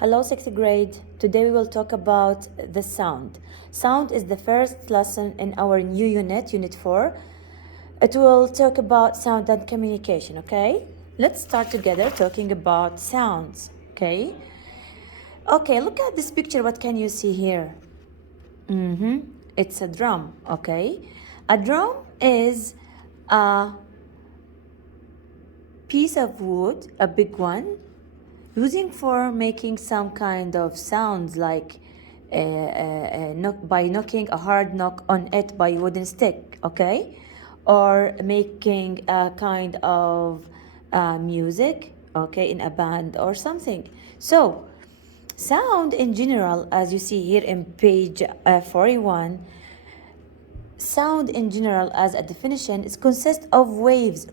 Hello, sixth grade. Today we will talk about the sound. Sound is the first lesson in our new unit, Unit 4. It will talk about sound and communication, okay? Let's start together talking about sounds, okay? Okay, look at this picture. What can you see here? It's a drum, okay? A drum is a piece of wood, a big one, using for making some kind of sounds like by knocking a hard knock on it by wooden stick, okay? Or making a kind of music, okay, in a band or something. So, sound in general, as you see here in page 41, sound in general as a definition is consist of waves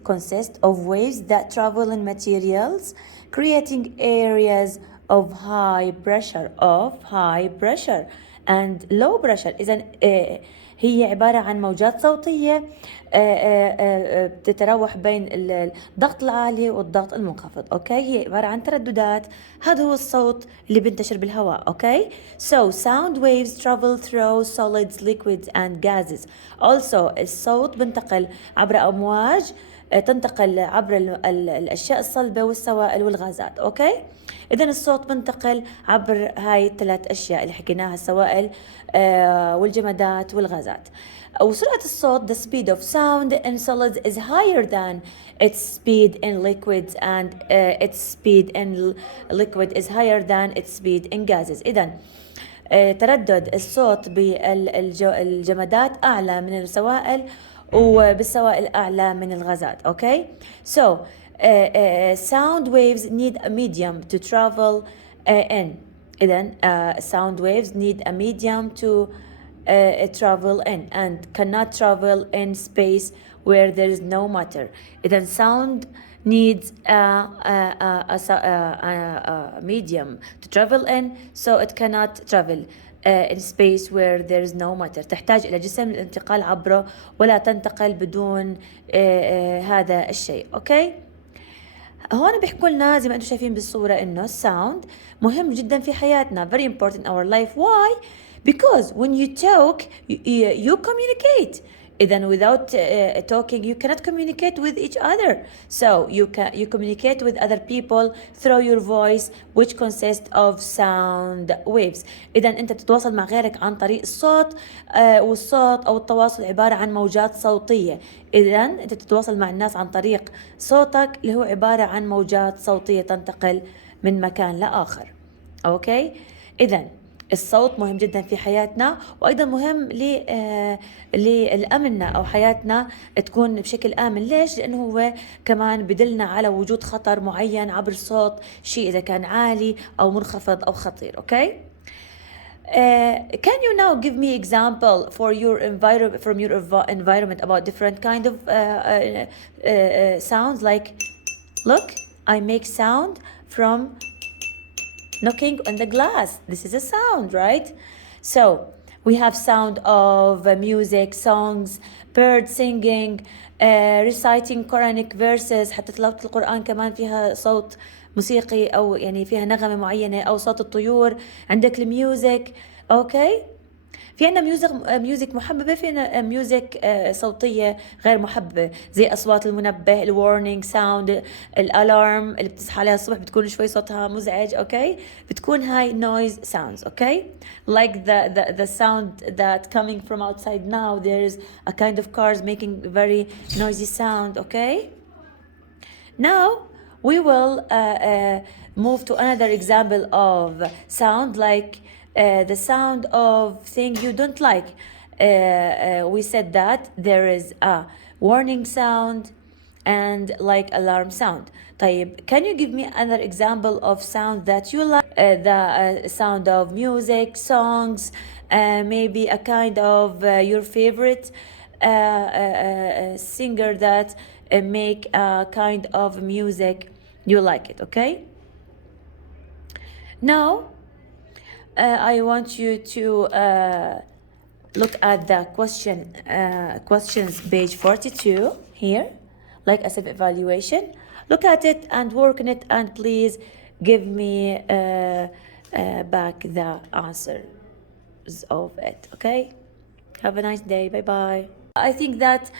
that travel in materials, creating areas of high pressure and low pressure. إذا هي عبارة عن موجات صوتية بتتراوح بين الضغط العالي والضغط المنخفض. اوكي هي عبارة عن ترددات. هذا هو الصوت اللي بينتشر بالهواء. اوكي so sound waves travel through solids, liquids and gases. Also الصوت بنتقل عبر أمواج تنتقل عبر الأشياء الصلبة والسوائل والغازات. أوكي إذا الصوت بنتقل عبر هاي الثلاث أشياء اللي حكيناها، السوائل والجمادات والغازات. وسرعة الصوت the speed of sound in solids is higher than its speed in liquids and its speed in liquid is higher than its speed in gases. إذا تردد الصوت بالجمادات أعلى من السوائل وبالسوائل أعلى من الغازات. Okay so sound waves need a medium to travel in. إذن sound waves need a medium to travel in and cannot travel in space where there is no matter. إذن sound needs a medium to travel in, so it cannot travel in space where there is no matter. تحتاج إلى جسم للانتقال عبره ولا تنتقل بدون هذا الشيء. أوكي هون بيحكوا لنا زي ما انتم شايفين بالصورة إنه sound مهم جدا في حياتنا, very important in our life. Why? Because when you talk you communicate. إذن without talking you cannot communicate with each other. So you communicate with other people through your voice which consists of sound waves. إذن أنت بتتواصل مع غيرك عن طريق الصوت والصوت أو التواصل عبارة عن موجات صوتية. إذن أنت بتتواصل مع الناس عن طريق صوتك اللي هو عبارة عن موجات صوتية تنتقل من مكان لآخر. أوكي إذن الصوت مهم جدا في حياتنا وأيضا مهم لأمننا أو حياتنا تكون بشكل آمن. ليش؟ لأنه هو كمان بدلنا على وجود خطر معين عبر الصوت, شيء إذا كان عالي أو منخفض أو خطير. أوكي can you now give me example for your environment about different kind of sounds? Like look, I make sound from knocking on the glass. This is a sound, right? So we have sound of music, songs, birds singing, reciting Quranic verses. حتى تلاوة القرآن كمان فيها صوت موسيقي أو يعني فيها نغمة معينة, أو صوت الطيور. عندك الميوزك. أوكي في عنا ميوزك محببة, في عنا ميوزك صوتية غير محببة زي أصوات المنبه, الورنينج ساوند, الألارم اللي بتصحى عليها الصبح بتكون شوي صوتها مزعج. أوكي بتكون هاي noise sounds. أوكي like the sound that coming from outside now, there's a kind of cars making very noisy sound. Okay now we will move to another example of sound, like the sound of thing you don't like. We said that there is a warning sound and like alarm sound. طيب can you give me another example of sound that you like? The sound of music, songs, maybe a kind of your favorite singer that make a kind of music you like it. Okay now I want you to look at the questions page 42 here, like a self-evaluation. Look at it and work on it, and please give me back the answers of it. Okay, have a nice day. Bye bye. I think that